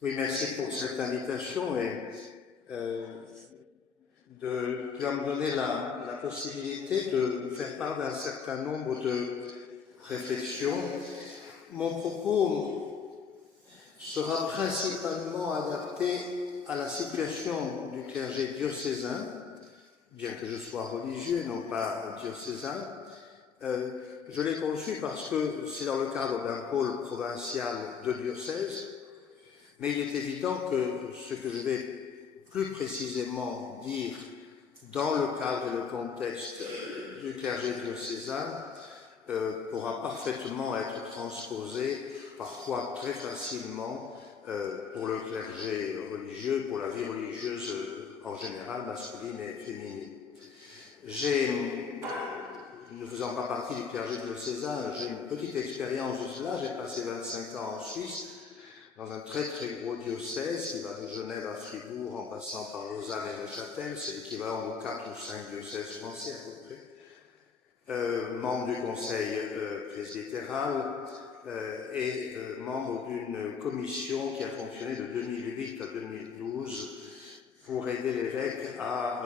Oui, merci pour cette invitation et euh, qui va me donner la possibilité de faire part d'un certain nombre de réflexions. Mon propos sera principalement adapté à la situation du clergé diocésain, bien que je sois religieux, non pas diocésain. Je l'ai conçu parce que c'est dans le cadre d'un pôle provincial de diocèse, mais il est évident que ce que je vais plus précisément dire dans le cadre et le contexte du clergé diocésain pourra parfaitement être transposé, parfois très facilement, pour le clergé religieux, pour la vie religieuse en général, masculine et féminine. Ne faisant pas partie du clergé diocésain, j'ai une petite expérience de cela. J'ai passé 25 ans en Suisse, dans un très très gros diocèse qui va de Genève à Fribourg en passant par Lausanne et Neuchâtel, c'est l'équivalent de 4 ou 5 diocèses français à peu près. Membre du conseil presbytéral et membre d'une commission qui a fonctionné de 2008 à 2012 pour aider l'évêque à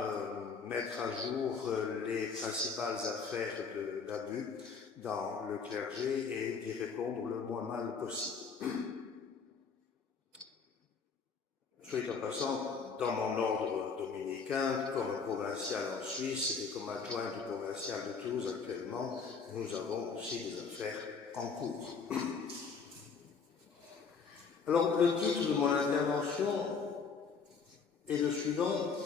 mettre à jour les principales affaires d'abus dans le clergé et d'y répondre le moins mal possible. Soit en passant, dans mon ordre dominicain, comme provincial en Suisse et comme adjoint du provincial de Toulouse actuellement, nous avons aussi des affaires en cours. Alors, le titre de mon intervention est le suivant: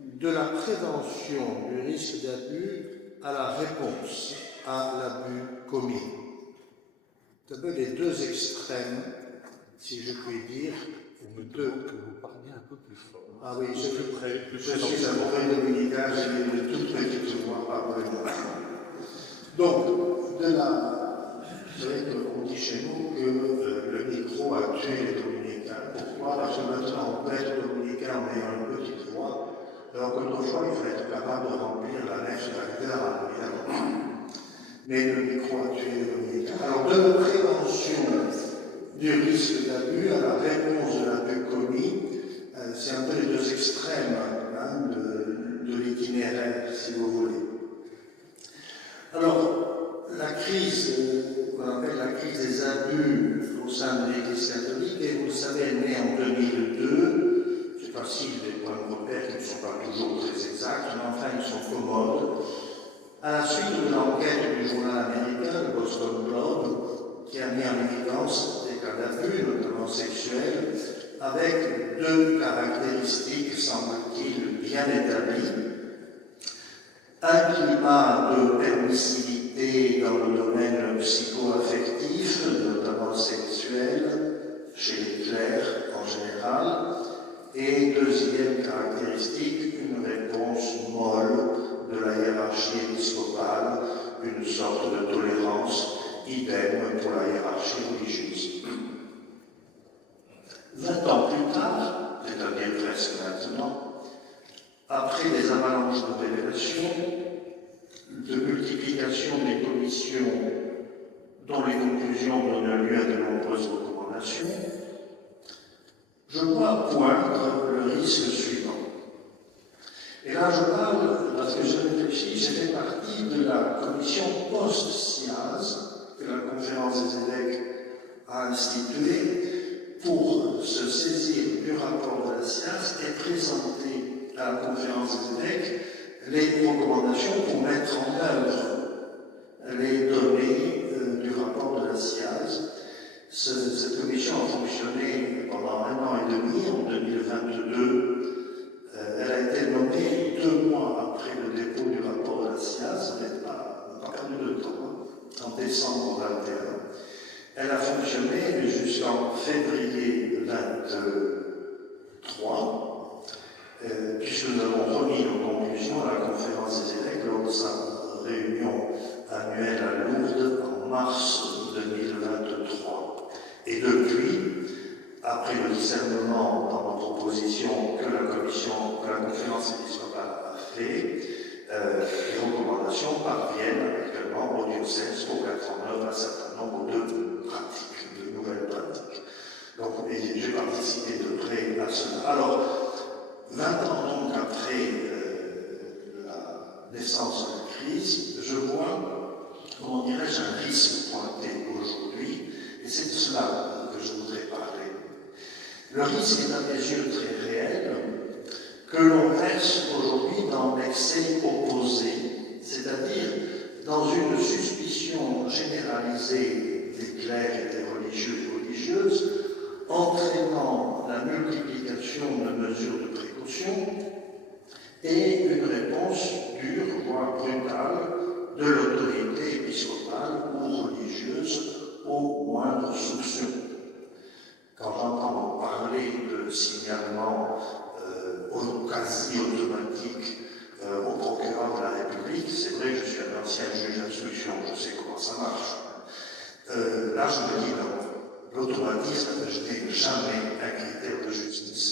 de la prévention du risque d'abus à la réponse à l'abus commis. C'est un peu les deux extrêmes, si je puis dire. Que vous parliez un peu plus fort. Ah oui, je suis un mauvais dominicain, j'ai une toute petite voix, pardonnez-moi. Donc, vous savez qu'on dit chez nous que le micro a tué les dominicains. Pourquoi? Parce que maintenant on peut être dominicain en ayant une petite voix, alors qu'autrefois il fallait être capable de remplir la nef de la cathédrale, évidemment. Mais le micro a tué les dominicains. Alors, de la prévention du risque d'abus à la réponse de l'abus commis, c'est un peu les deux extrêmes de l'itinéraire, si vous voulez. Alors, la crise, qu'on appelle la crise des abus au sein de l'Église catholique, et vous le savez, elle est née en 2002. C'est facile, des points de repère qui ne sont pas toujours très exacts, mais enfin, ils sont commodes. À la suite de l'enquête du journal américain, le Boston Globe, qui a mis en évidence des cas d'abus, notamment sexuels, avec deux caractéristiques, semble-t-il, bien établies. Un climat de permissivité dans le domaine psycho-affectif, notamment sexuel, chez les clercs en général. Et deuxième caractéristique, une réponse molle de la hiérarchie épiscopale, une sorte de tolérance, idem pour la hiérarchie religieuse. 20 ans plus tard, c'est-à-dire presque maintenant, après des avalanches de révélations, de multiplication des commissions dont les conclusions donnent lieu à de nombreuses recommandations, je dois poindre le risque suivant. Et là, je parle, parce que je réfléchis, j'ai fait partie de la commission post-SIAZ que la conférence des évêques a instituée pour se saisir du rapport de la SIAZ et présenter à la conférence des évêques les recommandations pour mettre en œuvre les données du rapport de la SIAZ. Cette commission a fonctionné pendant 1 an et demi, en 2022. Elle a été nommée 2 mois après le dépôt du rapport de la SIAZ, on n'a pas perdu de temps, en décembre 2021. Elle a fonctionné jusqu'en février 2023, puisque nous avons remis nos conclusions à la conférence des évêques lors de sa réunion annuelle à Lourdes en mars 2023. Et depuis, après le discernement dans nos propositions que la conférence épiscopale a fait, les recommandations parviennent actuellement au diocèse pour mettre en œuvre un certain nombre de pratiques, de nouvelles pratiques. Donc, et j'ai participé de près à cela. Alors, 20 ans donc après la naissance de la crise, je vois, comment dirais-je, un risque pointé aujourd'hui, et c'est de cela que je voudrais parler. Le risque est à mes yeux très réel, que l'on verse aujourd'hui dans l'excès opposé, c'est-à-dire dans une suspicion généralisée des clercs et des religieux et religieuses, entraînant la multiplication de mesures de précaution et une réponse dure, voire brutale, de l'autorité épiscopale ou religieuse au moindre soupçon. Quand j'entends parler de signalement quasi automatique au procureur de la République, c'est vrai que je suis un ancien juge d'instruction, je sais comment ça marche. Là, je me dis, non, l'automatisme n'est jamais un critère de justice.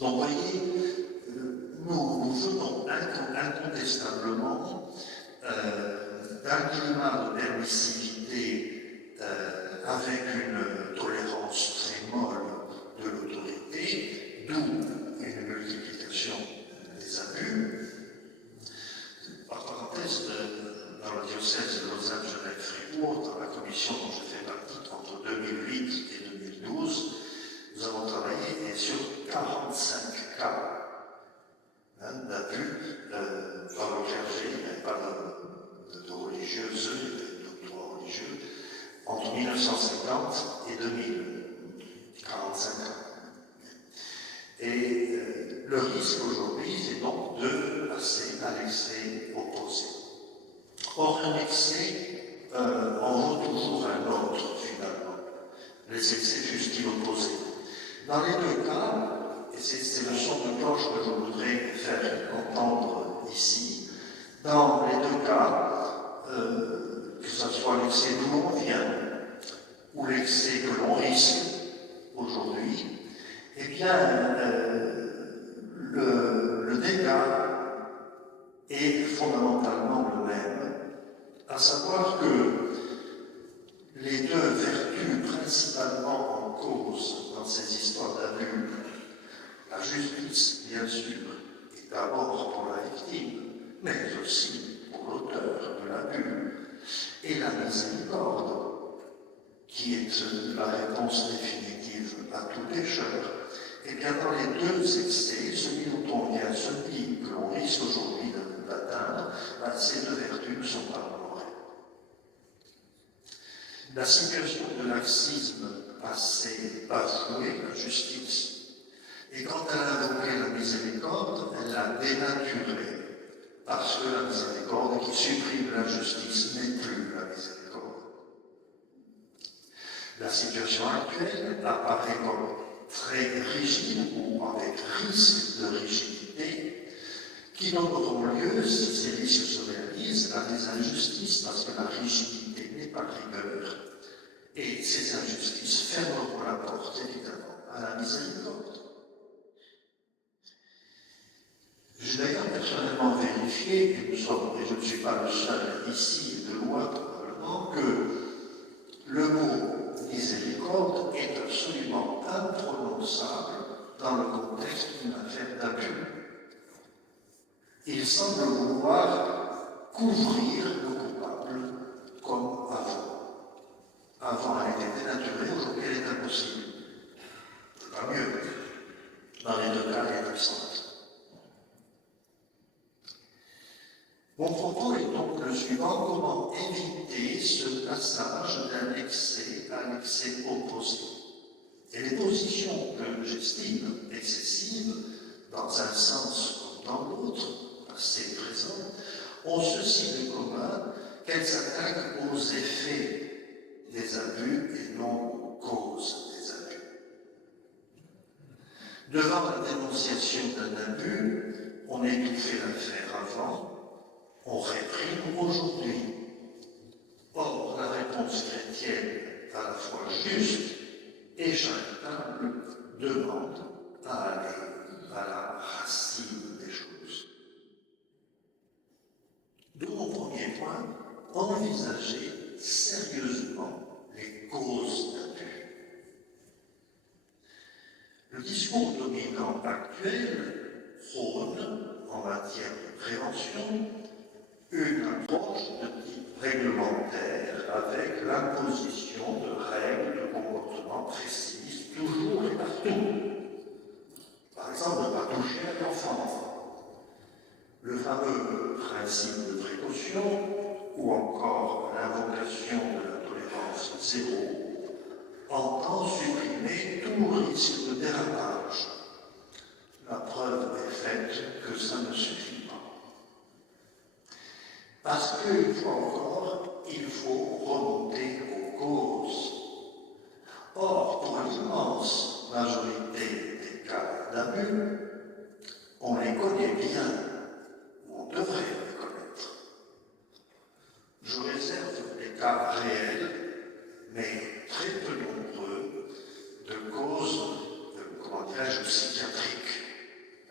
Donc, voyez, nous venons incontestablement d'un climat de permissivité avec une tolérance très molle de l'autorité, d'où une multiplication des abus. Par parenthèse, dans le diocèse de Lausanne-Genève-Fribourg, dans la commission dont je fais partie entre 2008 et 2012, nous avons travaillé sur 45 cas d'abus dans le clergé, il n'y avait pas de religieuses, de droits religieux, entre 1950 et 2000, 45 ans. Et le risque aujourd'hui, c'est donc de passer à l'excès opposé. Or, un excès en vaut toujours un autre, finalement. Les excès fussent-ils opposés. Dans les deux cas, et c'est le son de cloche que je voudrais faire entendre ici, dans les deux cas, que ce soit l'excès d'où l'on vient, ou l'excès que l'on risque aujourd'hui, eh bien, le dégât est fondamentalement le même, à savoir que les deux vertus principalement en cause dans ces histoires d'abus, la justice, bien sûr, est d'abord pour la victime, mais aussi pour l'auteur de l'abus, et la miséricorde, qui est la réponse définitive à tout pécheur. Et bien dans les deux excès, celui dont on vient, celui que l'on risque aujourd'hui d'atteindre, ces deux vertus ne sont pas honorées. La situation de laxisme passé, bafouée, la justice, et quand elle a invoqué la miséricorde, elle l'a dénaturée, parce que la miséricorde qui supprime l'injustice n'est plus la miséricorde. La situation actuelle apparaît comme très rigide ou avec risque de rigidité qui donneront lieu, si ces risques se réalisent, à des injustices parce que la rigidité n'est pas rigueur et ces injustices fermeront la porte évidemment à la miséricorde. J'ai d'ailleurs personnellement vérifié, et je ne suis pas le seul ici de loi probablement, que le mot miséricorde est absolument imprononçable dans le contexte d'une affaire d'abus. Il semble vouloir couvrir le coupable comme avant. Avant, elle était dénaturée, aujourd'hui, elle est impossible. Pas mieux. Dans les deux cas, elle est absente. Mon propos est donc le suivant: comment éviter ce passage d'un excès à l'excès opposé. Et les positions que j'estime excessives, dans un sens comme dans l'autre, assez présent, ont ceci de commun qu'elles s'attaquent aux effets des abus et non aux causes des abus. Devant la dénonciation d'un abus, on étouffait l'affaire avant, on réprime aujourd'hui. Or, la réponse chrétienne est à la fois juste et charitable demande à aller à la racine des choses. D'où mon premier point, envisager sérieusement les causes d'abus. discours dominant actuel prône, en matière de prévention, une approche de type réglementaire avec l'imposition de règles de comportement précises toujours et partout. Par exemple, ne pas toucher à l'enfant. Le fameux principe de précaution ou encore l'invocation de la tolérance zéro entend supprimer tout risque de dérapage. La preuve est faite que ça ne suffit pas. Parce qu'une fois encore, il faut remonter aux causes. Or, pour l'immense majorité des cas d'abus, on les connaît bien, ou on devrait les connaître. Je réserve des cas réels, mais très peu nombreux, de causes, comment dirais-je, psychiatriques,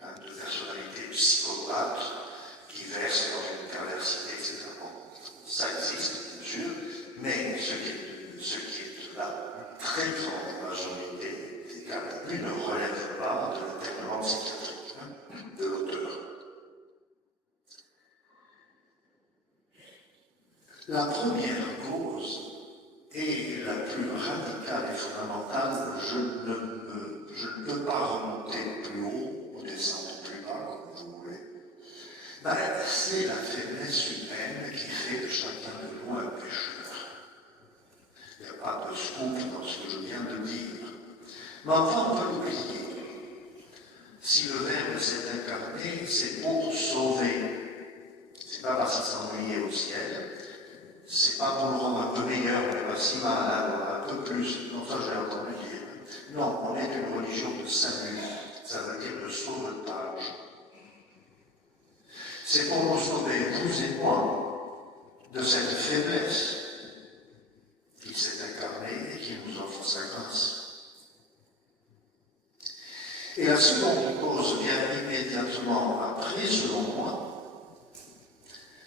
de personnalités psychopathes qui versent dans une perversité, etc. Ça existe, bien sûr, mais ce qui est la très grande majorité des cas d'abus ne relève pas de l'internement psychiatrique de l'auteur. La première cause et la plus radicale et fondamentale, je ne peux pas remonter plus haut ou descendre plus bas, comme vous voulez, c'est la faiblesse humaine qui fait de chacun de nous un pécheur. Il n'y a pas de scoop dans ce que je viens de dire. Mais enfin, on peut l'oublier. Si le Verbe s'est incarné, c'est pour sauver. C'est pas parce qu'il s'ennuyait au ciel, c'est pas pour le rendre un peu meilleur, mais pas si mal, un peu plus. Non, ça j'ai entendu dire. Non, on est une religion de salut. Ça veut dire de sauvetage. C'est pour nous sauver, vous et moi, de cette faiblesse qui s'est incarnée et qui nous offre sa grâce. Et la seconde cause vient immédiatement après, selon moi,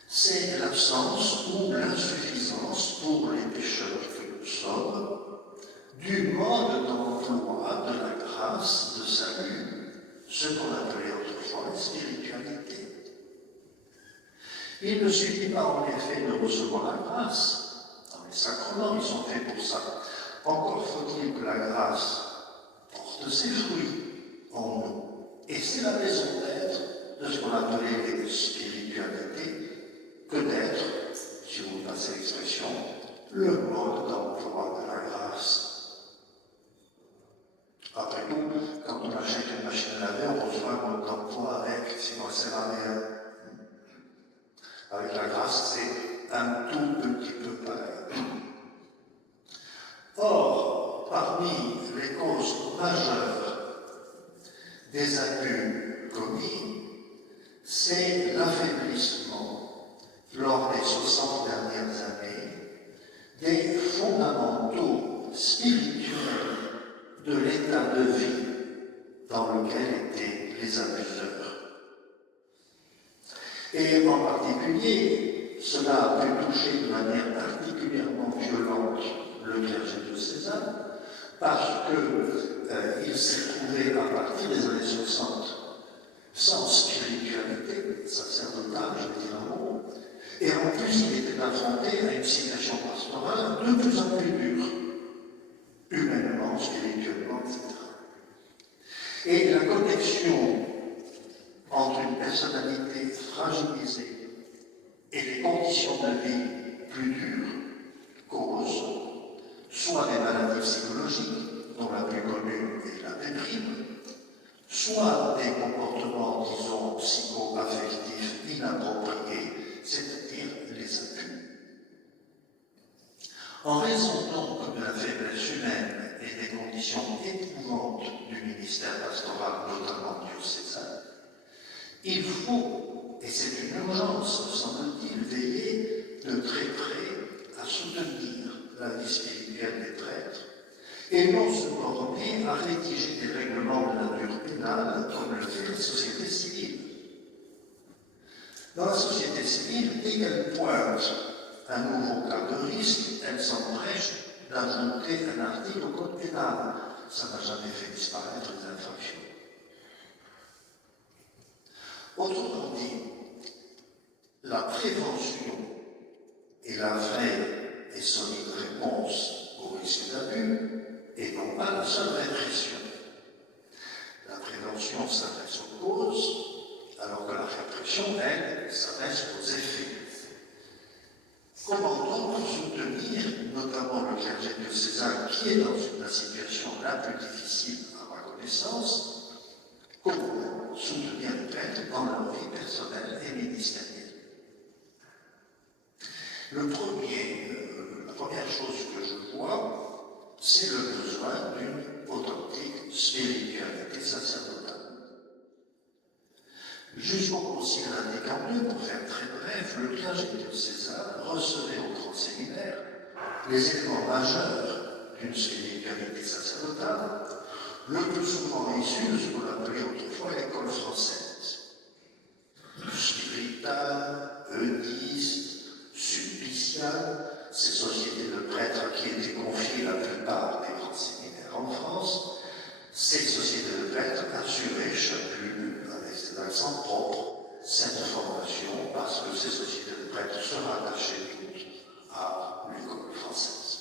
c'est l'absence ou l'insuffisance pour les pécheurs que nous sommes du mode d'emploi de la grâce de salut, ce qu'on appelait autrefois la spiritualité. Il ne suffit pas en effet de recevoir la grâce. Dans les sacrements, ils sont faits pour ça. Encore faut-il que la grâce porte ses fruits en nous. Et c'est la raison d'être de ce qu'on appelait les spiritualités que d'être, si vous me passez l'expression, le mode d'emploi de la grâce. Après tout, quand on achète une machine à laver, on reçoit un mode d'emploi avec, sinon ça sert à rien. Avec la grâce, c'est un tout petit peu pareil. Or, parmi les causes majeures des abus commis, c'est l'affaiblissement, lors des 60 dernières années, des fondamentaux spirituels de l'état de vie dans lequel étaient les abuseurs. Et en particulier, cela a pu toucher de manière particulièrement violente le clergé diocésain, parce qu'il s'est trouvé à partir des années 60 sans spiritualité, sacerdotal, je vais dire un mot, et en plus il était affronté à une situation pastorale de plus en plus dure, humainement, spirituellement, etc. Et la connexion entre une personnalité fragilisée et les conditions de vie plus dures cause soit des maladies psychologiques, dont la plus connue est la déprime, soit des comportements, disons, psycho-affectifs inappropriés, c'est-à-dire les abus. En raison donc de la faiblesse humaine et des conditions éprouvantes du ministère pastoral, notamment diocésain, il faut, et c'est une urgence, semble-t-il, veiller de très près à soutenir la vie spirituelle des prêtres, et non se borner à rédiger des règlements de nature pénale comme le fait la société civile. Dans la société civile, dès qu'elle pointe un nouveau cas de risque, elle s'empresse d'ajouter un article au code pénal. Ça n'a jamais fait disparaître les infractions. prévention est la vraie et solide réponse au risque d'abus et non pas la seule répression. La prévention s'adresse aux causes, alors que la répression, elle, s'adresse aux effets. Comment donc soutenir, notamment le clergé diocésain, qui est dans la situation la plus difficile à ma connaissance, comment soutenir les prêtres dans leur vie personnelle et ministérielle? La première chose que je vois, c'est le besoin d'une authentique spiritualité sacerdotale. Jusqu'au Concile Vatican II, pour faire très bref, le clergé diocésain recevait au grand séminaire les éléments majeurs d'une spiritualité sacerdotale, le plus souvent issus de ce qu'on appelait autrefois l'école française. Spirital, eudiste, sulpicial, ces sociétés de prêtres à qui étaient confiées la plupart des grands séminaires en France, ces sociétés de prêtres assuraient chacune, avec ses accents propres, cette formation parce que ces sociétés de prêtres se rattachaient toutes à l'école française.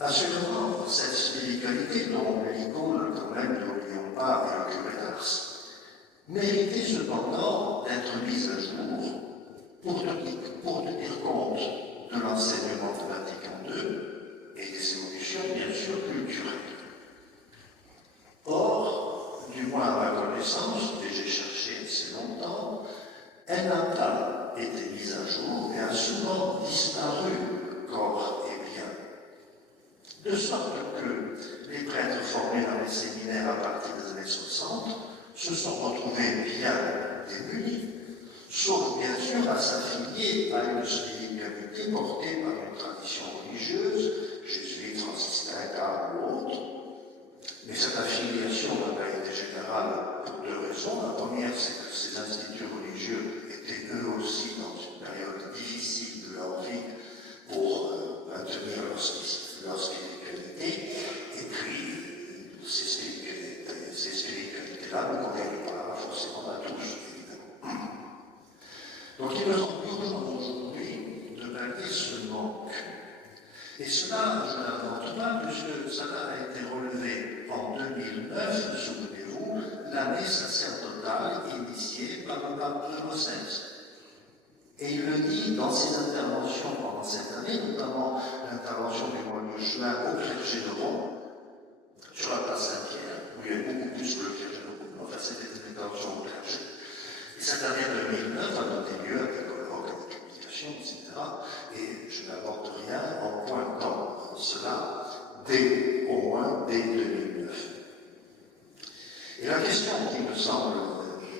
Assurément, cette spiritualité dont l'icône, quand même, n'oublions pas, est le curé d'Ars, méritait cependant d'être mise à jour pour tenir compte de l'enseignement de Vatican II et des évolutions, bien sûr, culturelles. Or, du moins à ma connaissance, que j'ai cherché assez longtemps, elle n'a pas été mise à jour et a souvent disparu, corps et bien. De sorte que les prêtres formés dans les séminaires à partir des années 60 se sont retrouvés bien démunis, sauf bien sûr à s'affilier à une spiritualité portée par une tradition religieuse, jésuite, franciscain, carme ou autre. Mais cette affiliation n'a pas été générale pour deux raisons. La première, c'est que ces instituts religieux étaient eux aussi dans une période difficile de leur vie pour maintenir leur spiritualité. Et puis, ces spiritualités-là ne conviennent pas forcément à tous, évidemment. Donc il me semble urgent aujourd'hui de pallier ce manque. Et cela, je ne l'invente pas, puisque cela a été relevé en 2009, souvenez-vous, l'année sacerdotale initiée par le pape Pie XVI. Et il le dit dans ses interventions pendant cette année, notamment l'intervention du mois de juin au clergé de Rome, sur la place Saint-Pierre, où il y a beaucoup plus que le clergé de Rome. Enfin, c'était une intervention au clergé. Et cette année 2009 a donné lieu à des colloques, à des publications, etc. Et je n'apporte rien en pointant cela au moins dès 2009. Et la question qui me semble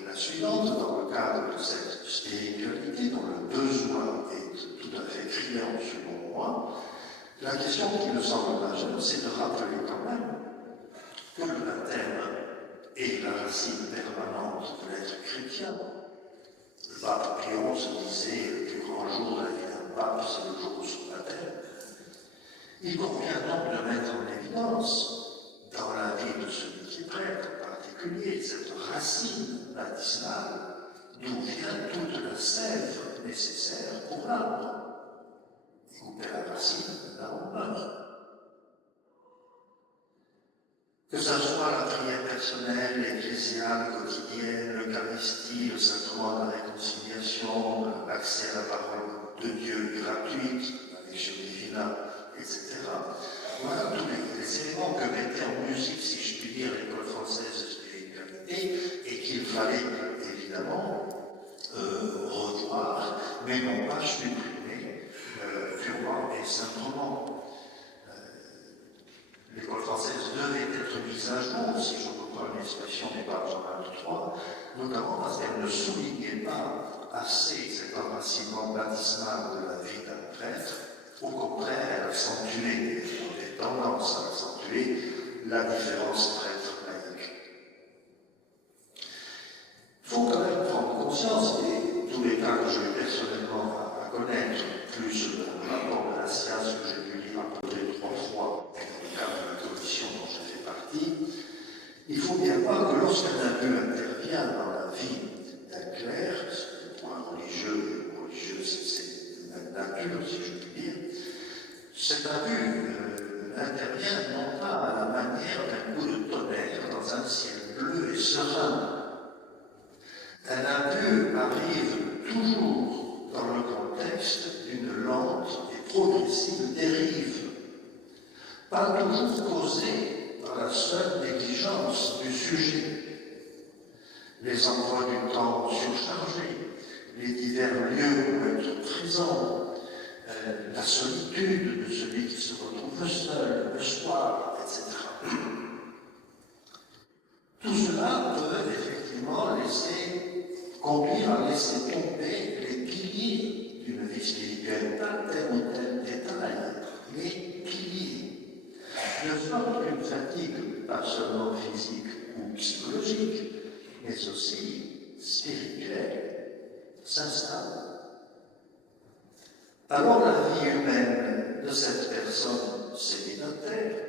la suivante, dans le cadre de cette spiritualité, dont le besoin est tout à fait criant selon moi, la question qui me semble majeure, c'est de rappeler quand même que le baptême est la racine permanente de l'être chrétien. Le pape Pie XI disait le plus grand jour de la vie d'un pape, c'est le jour de son baptême. Il convient donc de mettre en évidence, dans la vie de celui qui prête en particulier, cette racine baptismale d'où vient toute la sève nécessaire pour l'arbre. Et couper la racine, l'arbre meurt. Que ce soit la prière personnelle, ecclésiale, quotidienne, l'Eucharistie, le sacrement de la réconciliation, l'accès à la parole de Dieu gratuite, la lectio divina, etc. Voilà tous les éléments que mettait en musique, si je puis dire, l'école française de spiritualité, et qu'il fallait évidemment revoir, mais non pas supprimer purement et simplement. L'école française devait être mise à jour, si je reprends l'expression du pape Jean XXIII, notamment parce qu'elle ne soulignait pas assez cet enracinement baptismal de la vie d'un prêtre. Au contraire, elle accentuait, avait tendance à accentuer la différence prêtre-laïque. Il faut quand même prendre conscience, et tous les cas que j'ai eu personnellement à connaître, plus le rapport de la science que j'ai pu lire à peu près 3 fois, dans le cadre de la commission dont je fais partie, il faut bien voir que lorsqu'un abus intervient dans la vie d'un clerc, c'est le point arrive toujours dans le contexte d'une lente et progressive dérive, pas toujours causée par la seule négligence du sujet. Les emplois du temps surchargés, les divers lieux où être présent, la solitude de celui qui se retrouve seul le soir, etc. Tout cela peut effectivement conduire à laisser tomber les piliers d'une vie spirituelle, pas tel ou tel détail, les piliers. De sorte qu'une fatigue, pas seulement physique ou psychologique, mais aussi spirituelle, s'installe. Alors la vie humaine de cette personne célibataire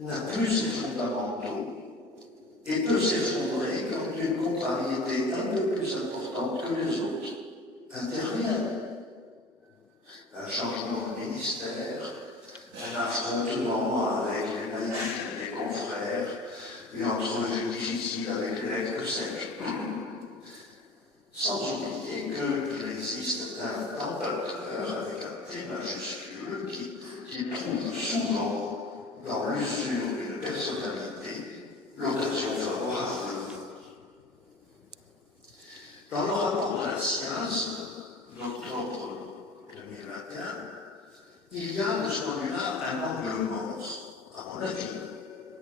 n'a plus ses fondamentaux et peut s'effondrer quand une contrariété un peu plus importante que les autres intervient. Un changement de ministère, un affrontement avec les laïcs et les confrères, une entrevue difficile avec l'évêque, que sais-je. Sans oublier qu'il existe un tentateur avec un T majuscule qui trouve souvent dans l'usure d'une personnalité l'occasion favorable. Dans le rapport de la science d'octobre 2021, il y a de ce point de vue-là un angle mort, à mon avis,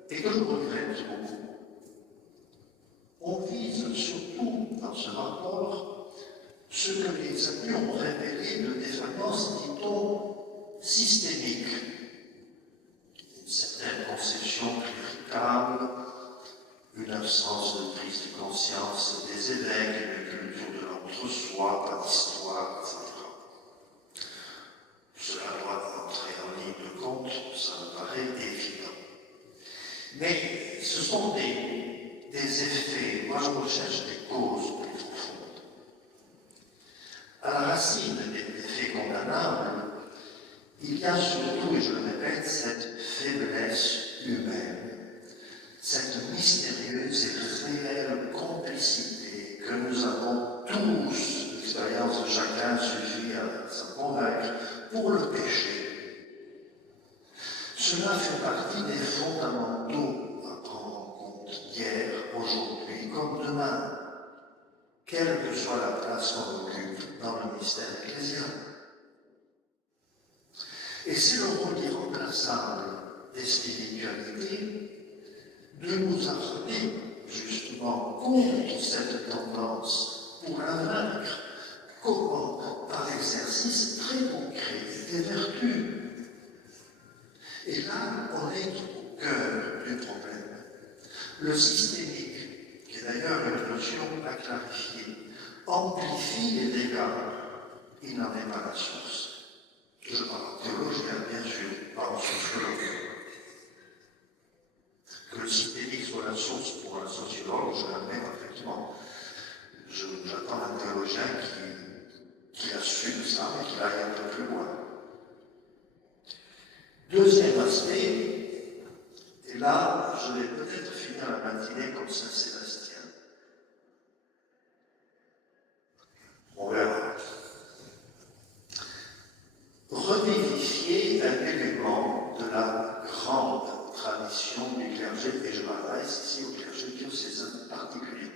et que je regrette beaucoup. On vise surtout dans ce rapport ce que les amis ont révélé de défaillance, dit-on, systémique. Une certaine conception cléricale, une absence de prise de conscience des évêques, une culture de l'entre-soi, pas d'histoire, etc. Cela doit entrer en ligne de compte, ça me paraît évident. Mais ce sont des effets, moi je recherche des causes plus profondes. À la racine des effets condamnables, il y a surtout, et je le répète, cette faiblesse humaine, cette mystérieuse et réelle complicité que nous avons tous, l'expérience de chacun suffit à s'en convaincre, pour le péché. Cela fait partie des fondamentaux à prendre en compte hier, aujourd'hui, comme demain, quelle que soit la place qu'on occupe dans le mystère ecclésial. Et c'est le rôle irremplaçable des spiritualités de nous appeler justement contre cette tendance pour la vaincre. Comment? Par l'exercice très concret des vertus. Et là, on est au cœur du problème. Le systémique, qui est d'ailleurs une notion à clarifier, amplifie les dégâts. Il n'en est pas la source. Je parle théologien, bien sûr, pas en sociologue. Que le systémique soit la source pour un sociologue, je l'admets parfaitement. J'attends un théologien qui assume ça, mais qui aille un peu plus loin. Deuxième aspect, et là, je vais peut-être finir la matinée comme Saint-Sébastien. On verra. Revivifier un élément de la grande tradition du clergé, et je m'adresse ici au clergé diocésain particulièrement.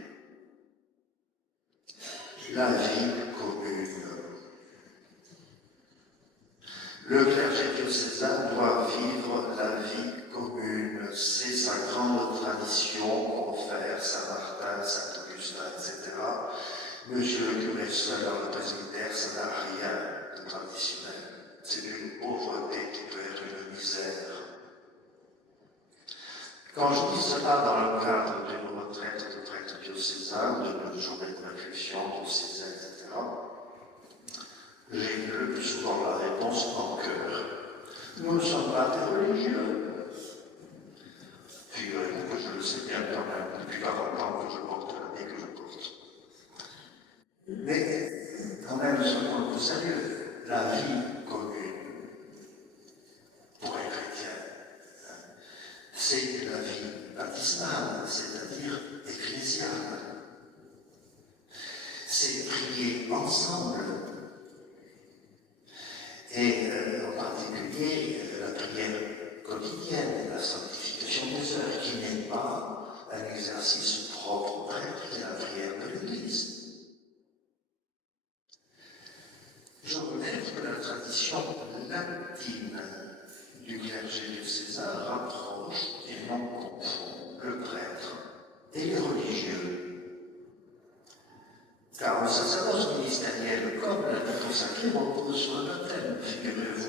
La vie commune. Le clergé diocésain doit vivre la vie commune. C'est sa grande tradition, confère Saint-Martin, Saint-Augustin, etc. Monsieur le curé seul dans le presbytère, ça n'a rien de traditionnel. C'est une pauvreté qui peut être une misère. Quand je dis cela dans le cadre d'une retraite de prêtre diocésain, d'une journée de réflexion diocésaine, etc., j'ai le plus souvent la réponse en cœur. Nous ne sommes pas des religieux. Figurez-vous que je le sais bien quand même, depuis 40 ans que je porte l'année que je porte. Mais quand même, soyons sérieux, la vie commune pour un chrétien, c'est la vie baptismale, c'est-à-dire ecclésiale. C'est prier prier ensemble. Et en particulier la prière quotidienne, la sanctification des heures, qui n'est pas un exercice propre au prêtre, qui est la prière de l'Église. Je relève que la tradition latine du clergé diocésain rapproche et non confond le prêtre et les religieux. Car le sacerdoce ministériel, comme la vie consacrée, repose sur le baptême, figurez-vous.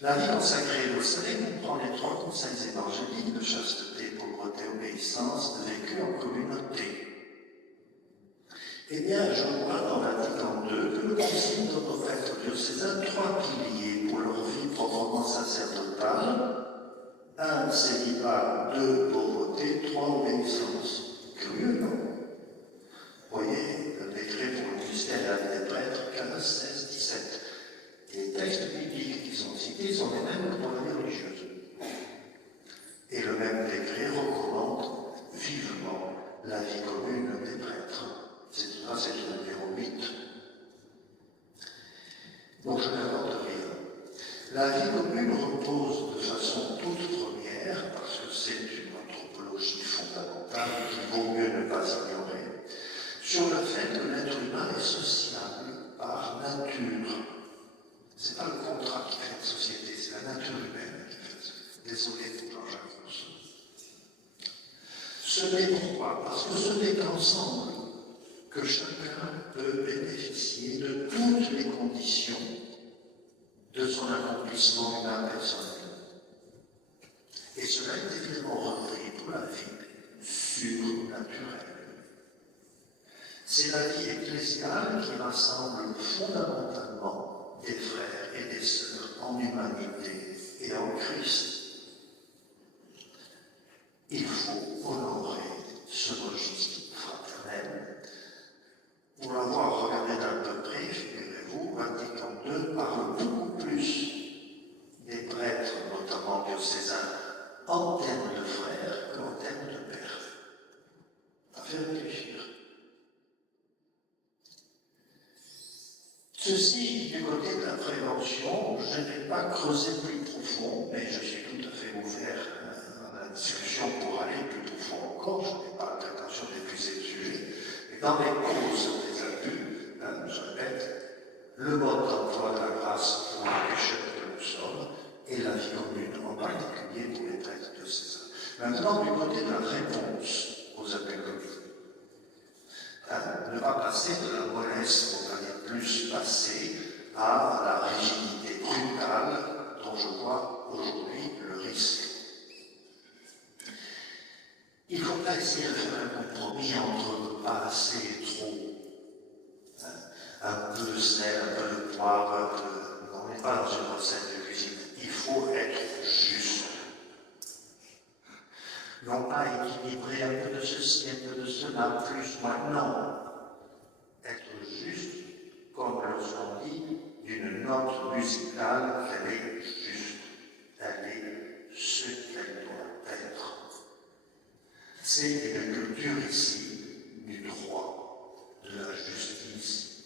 La vie consacrée, vous le savez, comprend les 3 conseils évangéliques de chasteté, pauvreté, obéissance, vécu en communauté. Eh bien, je vois dans Vatican II que le Concile donne aux prêtres diocésains 3 piliers pour leur vie proprement sacerdotale. 1, célibat, 2, pauvreté, 3, obéissance. Curieux, non? Vous voyez, le décret pour le ministère et la vie des prêtres, 15, 16, 17. Et les textes bibliques qui sont cités sont les mêmes que pour la vie religieuse. Et le même décret recommande vivement la vie commune des prêtres. C'est le numéro 8. Donc je n'invente rien. La vie commune repose de façon toute première, parce que c'est une anthropologie fondamentale qu'il vaut mieux ne pas ignorer, sur le fait que l'être humain est sociable par nature. Ce n'est pas le contrat qui fait la société, c'est la nature humaine qui fait la société. Désolé pour Jean-Jacques Rousseau. Ce n'est pourquoi? Parce que ce n'est qu'ensemble que chacun peut bénéficier de toutes les conditions de son accomplissement humain personnel. Et cela est évidemment repris pour la vie surnaturelle. C'est la vie ecclésiale qui rassemble fondamentalement des frères et des sœurs en humanité et en Christ. Il faut honorer ce registre fraternel. Pour l'avoir regardé d'un peu près, figurez-vous, Vatican II parle beaucoup plus des prêtres, notamment diocésains, en termes de frères qu'en termes de pères. À faire réfléchir. Ceci, du côté de la prévention, je n'ai pas creusé plus profond, mais je suis tout à fait ouvert à la discussion pour aller plus profond encore. Je n'ai pas l'intention d'épuiser le sujet. Mais dans les causes des abus, je répète, le mode d'emploi de la grâce pour les pécheurs que nous sommes et la vie commune, en particulier pour les prêtres diocésains. Maintenant, du côté de la réponse aux abus commis. Ne pas passer de la mollesse, pour aller plus passer à la rigidité brutale dont je vois aujourd'hui le risque. Il faut pas essayer de faire un compromis entre pas assez et trop. Un peu de sel, un peu de poivre, un peu... On n'est pas dans une recette de cuisine. Il faut être juste. Non pas équilibrer un peu de ceci, un peu de cela, plus, moins, non. Être juste, comme lorsqu'on dit d'une note musicale qu'elle est juste. Elle est ce qu'elle doit être. C'est une culture ici du droit, de la justice,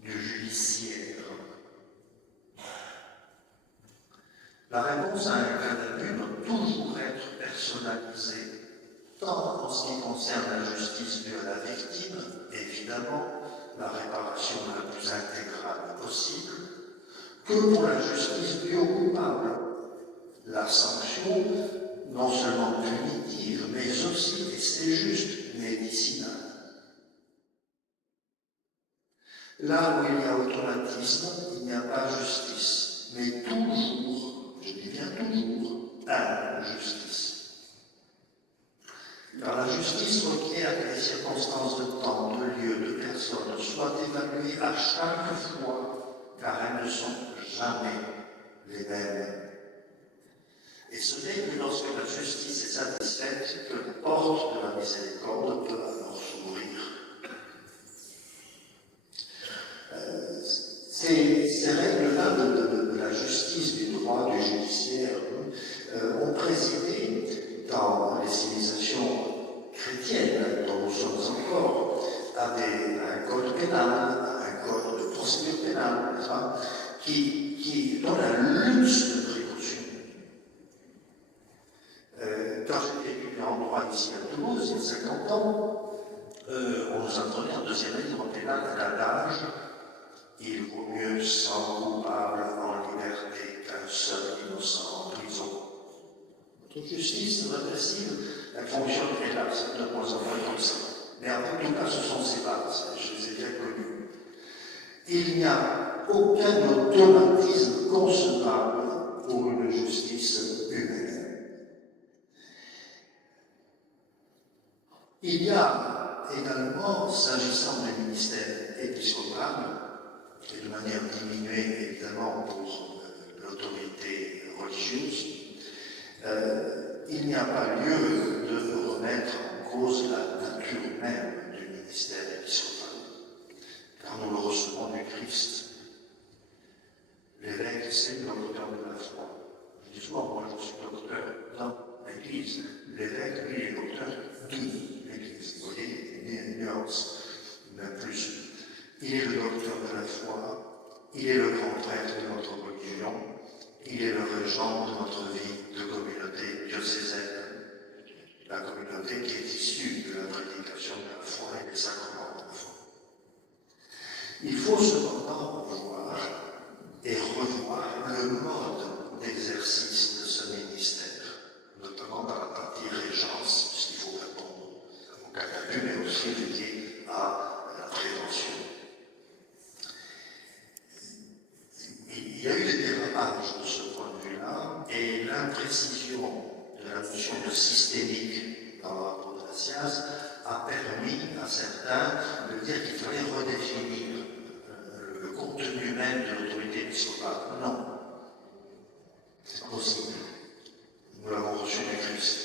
du judiciaire. La réponse à un cas d'abus doit toujours être personnalisée, tant en ce qui concerne la justice due à la victime, évidemment, la réparation la plus intégrale possible, que pour la justice due au coupable, la sanction non seulement punitive, mais aussi, et c'est juste, médicinale. Là où il y a automatisme, il n'y a pas justice, mais toujours, je dis bien toujours, injustice. Car la justice requiert que les circonstances de temps, de lieu, de personne soient évaluées à chaque fois, car elles ne sont jamais les mêmes. Et ce n'est que lorsque la justice est satisfaite que la porte de la miséricorde peut alors s'ouvrir. Ces règles-là de la justice, du droit, du judiciaire, ont présidé dans les civilisations chrétiennes dont nous sommes encore à des endroit ici à Toulouse, il y a 50 ans, on nous apprenait en deuxième année de pénal l'adage « Il vaut mieux 100 coupables en liberté qu'un seul innocent en prison ». Notre justice répressive, elle fonctionne hélas de moins en moins comme ça. Mais en tout cas, ce sont ces bases, je les ai bien connues. Il n'y a aucun automatisme concevable pour une justice humaine. Il y a également, s'agissant du ministère épiscopal, et de manière diminuée évidemment pour l'autorité religieuse, il n'y a pas lieu de remettre en cause la nature même du ministère épiscopal, car nous le recevons du Christ. L'évêque, c'est le docteur de la foi. Je dis souvent, moi je suis docteur dans l'Église. L'évêque, lui, est docteur de l'Église. Vous voyez, il y a une nuance, même plus. Il est le docteur de la foi, il est le grand prêtre de notre religion, il est le régent de notre vie de communauté diocésaine. La communauté qui est issue de la prédication de la foi et des sacrements de la foi. Il faut cependant voir et revoir le mode d'exercice de ce ministère, notamment dans la partie régence, puisqu'il faut répondre au candidat, mais aussi lié à la prévention. Il y a eu des dérapages de ce point de vue-là, et l'imprécision de la notion de systémique dans le rapport de la science a permis à certains de dire qu'il fallait redéfinir le contenu même de l'autorité épiscopale. Non, c'est pas possible. Nous l'avons reçu du Christ.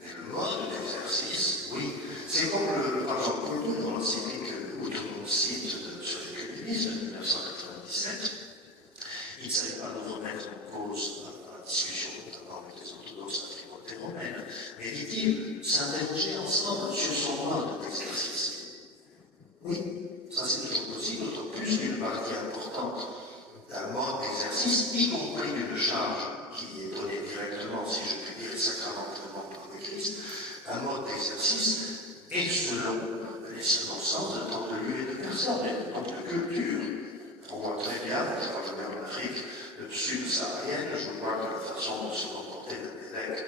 Mais le mode d'exercice, oui, c'est comme le pape Jean-Paul II dans l'encyclique où tout le monde cite sur l'écuménisme de 1997. Il ne s'agit pas de remettre en cause la discussion, notamment avec les orthodoxes, la primauté romaine, mais dit-il, s'interroger ensemble sur son mode d'exercice. Oui, ça c'est toujours possible, d'autant plus qu'une partie importante d'un mode d'exercice, y compris d'une charge qui est donnée directement, si je puis dire, sacramentalement par le Christ, un mode d'exercice est selon les circonstances de temps de lieu et de personne, et de temps de culture. On voit très bien, je crois que en Afrique subsaharienne, je vois que la façon de se comporter d'un évêque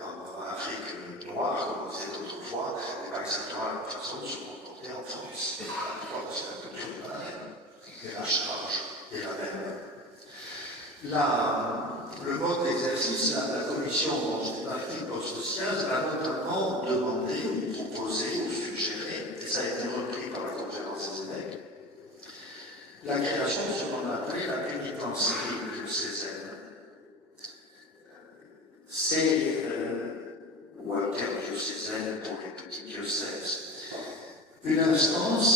en Afrique noire, comme on disait autrefois, n'est pas exactement la façon de se comporter en France. Je crois que c'est la culture de la même, et la charge est la même. Le mode d'exercice, la commission dont j'étais partie post-science a notamment demandé ou proposé ou suggéré, et ça a été repris par la conférence des évêques, la création de ce qu'on appelait la pénitencerie diocésaine. C'est, ou interdiocésaine pour les petits diocèses, une instance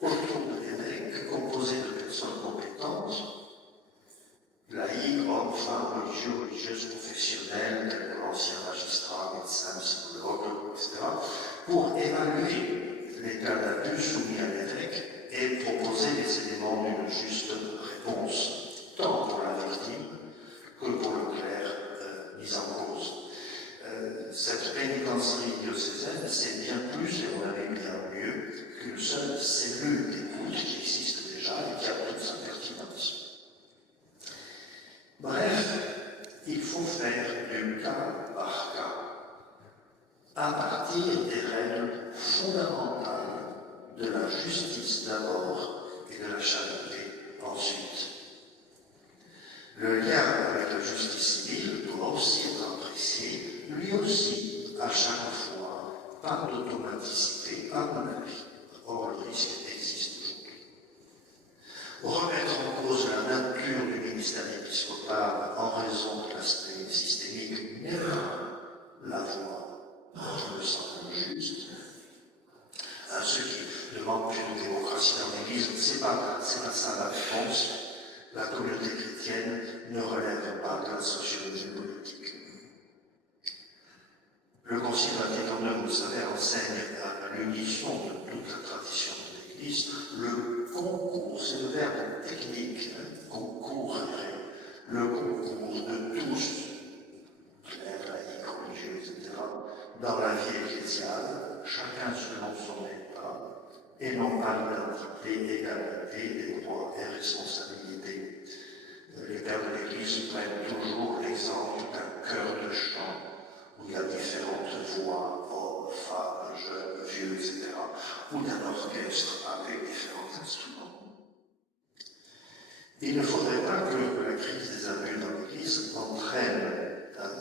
autour de l'évêque composée de personnes compétentes, laïcs, hommes, femmes, religieux, religieuses, professionnels, tels que l'ancien magistrat, médecin, psychologue, etc., pour évaluer l'état d'abus soumis à l'évêque et proposer les éléments d'une juste réponse, tant pour la victime que pour le clerc mis en cause. Cette pénitencerie diocésaine, c'est bien plus, et on avait bien mieux, qu'une seule cellule d'écoute qui existe déjà et qui a toute sa pertinence. Bref, il faut faire du cas par cas, à partir des règles fondamentales de la justice d'abord et de la charité ensuite. Le lien avec la justice civile doit aussi être apprécié, lui aussi, à chaque fois, par d'automaticité, à mon avis. Or, le risque existe aujourd'hui. Remettre en cause la nature du ministère épiscopal en raison de l'aspect systémique n'est pas la voie, je me semble juste. À ceux qui demandent plus de démocratie dans l'Église, c'est pas ça la réponse. La communauté chrétienne ne relève pas de la sociologie politique. Le Concile Vatican II, vous savez, enseigne à l'unisson de toute la tradition de l'Église le concours, c'est le verbe technique, concours, le concours de tous, clercs, laïcs, religieux, liberté, égalité, des droits et responsabilités. Les pères de l'Église prennent toujours l'exemple d'un chœur de chant où il y a différentes voix, hommes, femmes, jeunes, vieux, etc., ou d'un orchestre avec différents instruments. Il ne faudrait pas que la crise des abus dans l'Église entraîne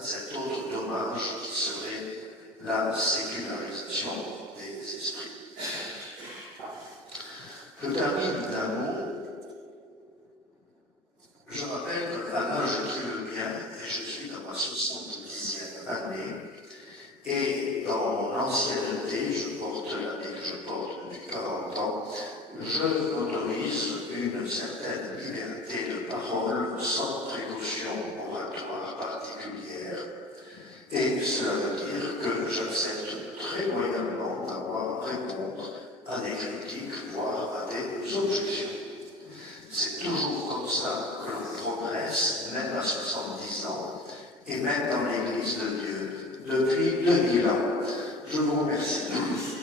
cet autre dommage qui serait la sécularisation des esprits. Je termine d'un mot. Je rappelle qu'à l'âge qui est le mien, et je suis dans ma 70e année, et dans mon ancienneté, je porte l'année que je porte depuis 40 ans, je m'autorise une certaine liberté de parole sans précaution oratoire particulière. Et cela veut dire que j'accepte très loyalement d'avoir à répondre à des critiques, voire à des objections. C'est toujours comme ça que l'on progresse, même à 70 ans, et même dans l'Église de Dieu, depuis 2000 ans. Je vous remercie tous.